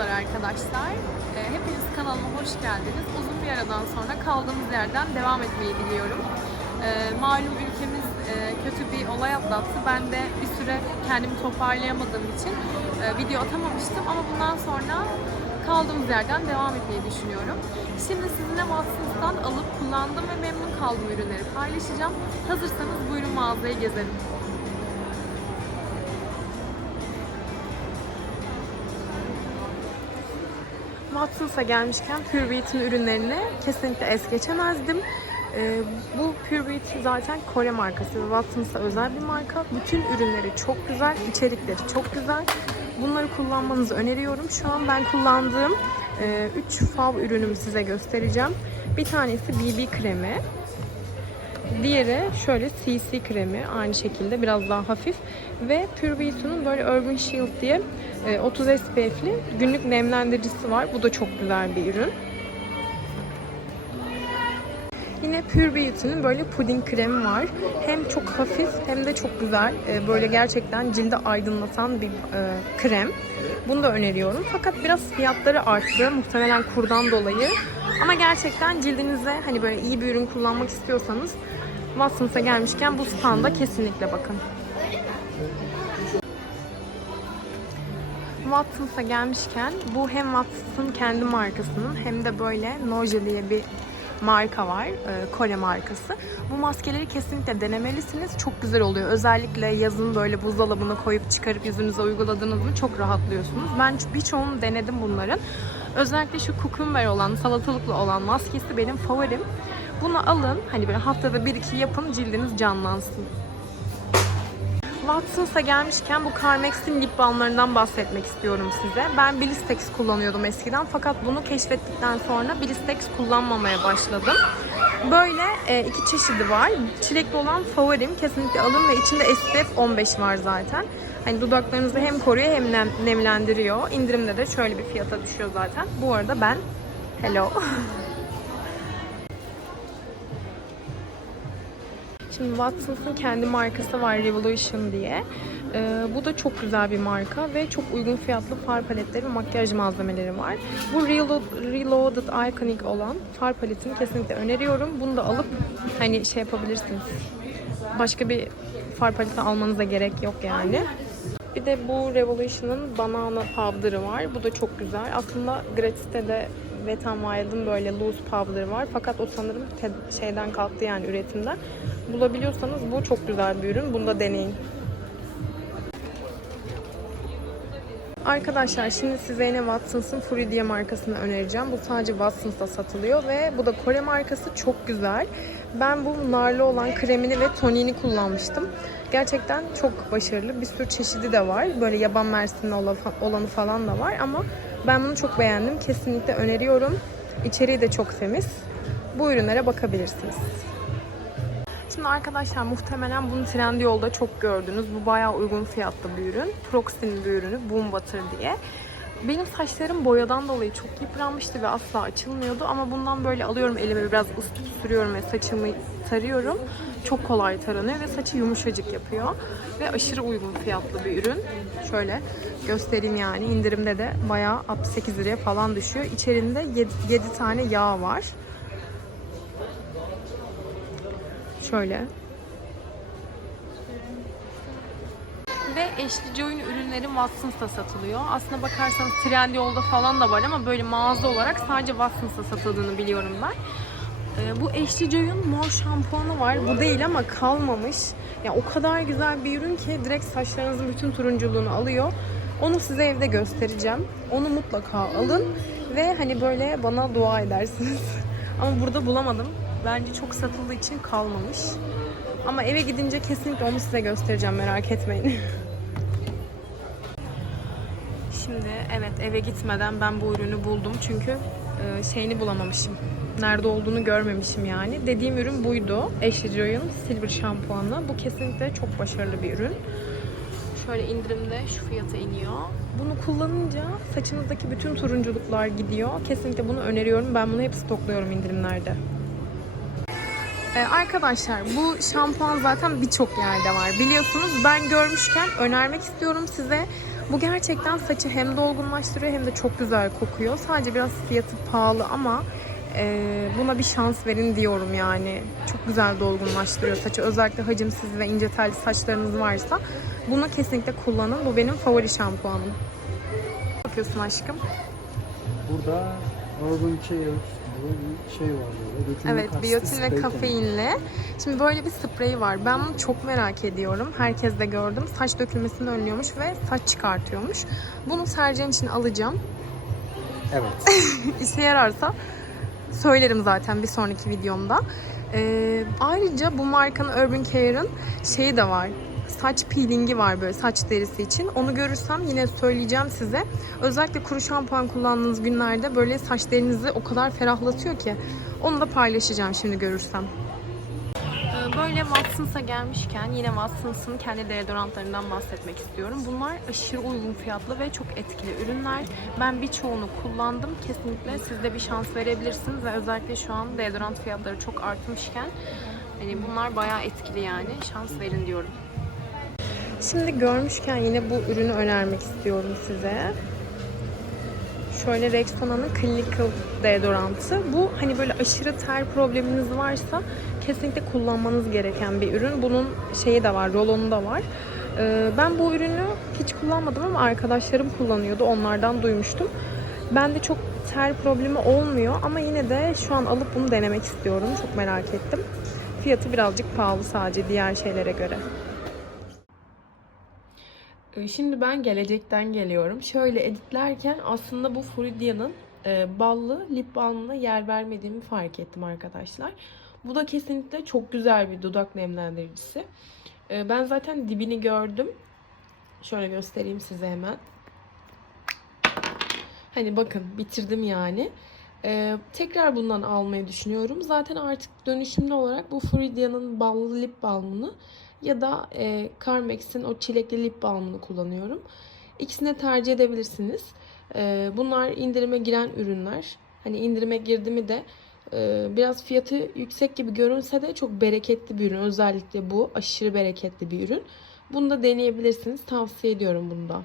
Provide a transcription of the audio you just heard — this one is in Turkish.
Merhabalar arkadaşlar. Ee, Hepiniz kanalıma hoş geldiniz. Uzun bir aradan sonra kaldığımız yerden devam etmeyi diliyorum. Ee, Malum ülkemiz e, kötü bir olay atlattı. Ben de bir süre kendimi toparlayamadığım için e, video atamamıştım. Ama bundan sonra kaldığımız yerden devam etmeyi düşünüyorum. Şimdi sizinle Watsons'tan alıp kullandığım ve memnun kaldığım ürünleri paylaşacağım. Hazırsanız buyurun mağazayı gezelim. Watsons'a gelmişken Pure Beauty'nin ürünlerini kesinlikle es geçemezdim. Ee, bu Pure Beauty zaten Kore markası ve Watsons'a özel bir marka. Bütün ürünleri çok güzel, içerikleri çok güzel. Bunları kullanmanızı öneriyorum. Şu an ben kullandığım 3 fav ürünümü size göstereceğim. Bir tanesi BB kremi. Diğeri şöyle CC kremi aynı şekilde biraz daha hafif ve Pure Beauty'nin böyle Urban Shield diye e, 30 SPF'li günlük nemlendiricisi var. Bu da çok güzel bir ürün. Yine Pure Beauty'nin böyle puding kremi var. Hem çok hafif hem de çok güzel. E, Böyle gerçekten cildi aydınlatan bir e, krem. Bunu da öneriyorum. Fakat biraz fiyatları arttı. Muhtemelen kurdan dolayı. Ama gerçekten cildinize hani böyle iyi bir ürün kullanmak istiyorsanız Watsons'a gelmişken bu standa kesinlikle bakın. Watsons'a gelmişken bu hem Watsons'ın kendi markasının hem de böyle Noje diye bir marka var. e, Kore markası. Bu maskeleri kesinlikle denemelisiniz. Çok güzel oluyor. Özellikle yazın böyle buzdolabına koyup çıkarıp yüzünüze uyguladığınız mı çok rahatlıyorsunuz. Ben birçoğunu denedim bunların. Özellikle şu kukumber olan, salatalıklı olan maskesi benim favorim. Bunu alın. Hani böyle haftada 1-2 yapın cildiniz canlansın. Watsons'a gelmişken bu Carmex'in lip balmlarından bahsetmek istiyorum size. Ben Blistex kullanıyordum eskiden fakat bunu keşfettikten sonra Blistex kullanmamaya başladım. Böyle e, iki çeşidi var. Çilekli olan favorim. Kesinlikle alın ve içinde SPF 15 var zaten. Hani dudaklarınızı hem koruyor hem nem, nemlendiriyor. İndirimde de şöyle bir fiyata düşüyor zaten. Bu arada ben hello. Şimdi Watsons'ın kendi markası var Revolution diye. Ee, bu da çok güzel bir marka ve çok uygun fiyatlı far paletleri ve makyaj malzemeleri var. Bu Reload- Reloaded Iconic olan far paletini kesinlikle öneriyorum. Bunu da alıp hani şey yapabilirsiniz. Başka bir far paleti almanıza gerek yok yani. Bir de bu Revolution'ın banana powder'ı var. Bu da çok güzel. Aslında Gratis'te de Wet n Wild'ın böyle loose powder var. Fakat o sanırım şeyden kalktı yani üretimden. Bulabiliyorsanız bu çok güzel bir ürün. Bunu da deneyin. Arkadaşlar şimdi size yine Watsons'ın Fury markasını önereceğim. Bu sadece Watsons'ta satılıyor ve bu da Kore markası çok güzel. Ben bu narlı olan kremini ve tonini kullanmıştım. Gerçekten çok başarılı. Bir sürü çeşidi de var. Böyle yaban mersinli ola- olanı falan da var ama ben bunu çok beğendim. Kesinlikle öneriyorum. İçeriği de çok temiz. Bu ürünlere bakabilirsiniz. Şimdi arkadaşlar muhtemelen bunu Trendyol'da çok gördünüz. Bu bayağı uygun fiyatlı bir ürün. Proxy'nin bir ürünü Boom Butter diye. Benim saçlarım boyadan dolayı çok yıpranmıştı ve asla açılmıyordu. Ama bundan böyle alıyorum elime biraz ısıtıp sürüyorum ve saçımı tarıyorum. Çok kolay taranıyor ve saçı yumuşacık yapıyor. Ve aşırı uygun fiyatlı bir ürün. Şöyle göstereyim yani indirimde de bayağı 68 liraya falan düşüyor. İçerinde 7, 7 tane yağ var. Şöyle. Ve Ashley Joy'un ürünleri Watsons'ta satılıyor. Aslına bakarsanız Trendyol'da falan da var ama böyle mağaza olarak sadece Watsons'ta satıldığını biliyorum ben. Ee, bu Ashley Joy'un mor şampuanı var. Bu değil ama kalmamış. Ya o kadar güzel bir ürün ki direkt saçlarınızın bütün turunculuğunu alıyor. Onu size evde göstereceğim. Onu mutlaka alın ve hani böyle bana dua edersiniz. ama burada bulamadım. Bence çok satıldığı için kalmamış. Ama eve gidince kesinlikle onu size göstereceğim merak etmeyin. Şimdi evet eve gitmeden ben bu ürünü buldum çünkü e, şeyini bulamamışım. Nerede olduğunu görmemişim yani. Dediğim ürün buydu. Ashley Joy'un Silver şampuanı. Bu kesinlikle çok başarılı bir ürün. Şöyle indirimde şu fiyata iniyor. Bunu kullanınca saçınızdaki bütün turunculuklar gidiyor. Kesinlikle bunu öneriyorum. Ben bunu hep stokluyorum indirimlerde. Ee, arkadaşlar bu şampuan zaten birçok yerde var. Biliyorsunuz ben görmüşken önermek istiyorum size. Bu gerçekten saçı hem dolgunlaştırıyor hem de çok güzel kokuyor. Sadece biraz fiyatı pahalı ama e, buna bir şans verin diyorum yani. Çok güzel dolgunlaştırıyor saçı. Özellikle hacimsiz ve ince telli saçlarınız varsa bunu kesinlikle kullanın. Bu benim favori şampuanım. Ne yapıyorsun aşkım? Burada Urban Care diye bir şey var böyle. Dökümlü Evet, biyotin ve tonu. kafeinle. Şimdi böyle bir sprey var. Ben bunu çok merak ediyorum. Herkes de gördüm. Saç dökülmesini önlüyormuş ve saç çıkartıyormuş. Bunu Sercan için alacağım. Evet. İşe yararsa söylerim zaten bir sonraki videomda. Ee, ayrıca bu markanın Urban Care'ın şeyi de var. Saç peelingi var böyle saç derisi için. Onu görürsem yine söyleyeceğim size. Özellikle kuru şampuan kullandığınız günlerde böyle saç derinizi o kadar ferahlatıyor ki. Onu da paylaşacağım şimdi görürsem. Ee, Böyle Watsons'a gelmişken yine Watsons'ın kendi deodorantlarından bahsetmek istiyorum. Bunlar aşırı uygun fiyatlı ve çok etkili ürünler. Ben birçoğunu kullandım. Kesinlikle siz de bir şans verebilirsiniz ve özellikle şu an deodorant fiyatları çok artmışken hani bunlar bayağı etkili yani. Şans verin diyorum. Şimdi görmüşken yine bu ürünü önermek istiyorum size. Şöyle Rexona'nın Clinical deodorantı. Bu hani böyle aşırı ter probleminiz varsa kesinlikle kullanmanız gereken bir ürün. Bunun şeyi de var, rolonu da var. Ee, ben bu ürünü hiç kullanmadım ama arkadaşlarım kullanıyordu. Onlardan duymuştum. Ben de çok ter problemi olmuyor ama yine de şu an alıp bunu denemek istiyorum. Çok merak ettim. Fiyatı birazcık pahalı sadece diğer şeylere göre. Ee, Şimdi ben gelecekten geliyorum. Şöyle editlerken aslında bu Frudia'nın e, ballı lip balmına yer vermediğimi fark ettim arkadaşlar. Bu da kesinlikle çok güzel bir dudak nemlendiricisi. E, ben zaten dibini gördüm. Şöyle göstereyim size hemen. Hani bakın bitirdim yani. E, tekrar bundan almayı düşünüyorum. Zaten artık dönüşümlü olarak bu Frudia'nın ballı lip balmını ya da e, Carmex'in o çilekli lip balmını kullanıyorum. İkisini tercih edebilirsiniz. E, bunlar indirime giren ürünler. Hani indirime girdi mi de e, biraz fiyatı yüksek gibi görünse de çok bereketli bir ürün. Özellikle bu aşırı bereketli bir ürün. Bunu da deneyebilirsiniz. Tavsiye ediyorum bunu da.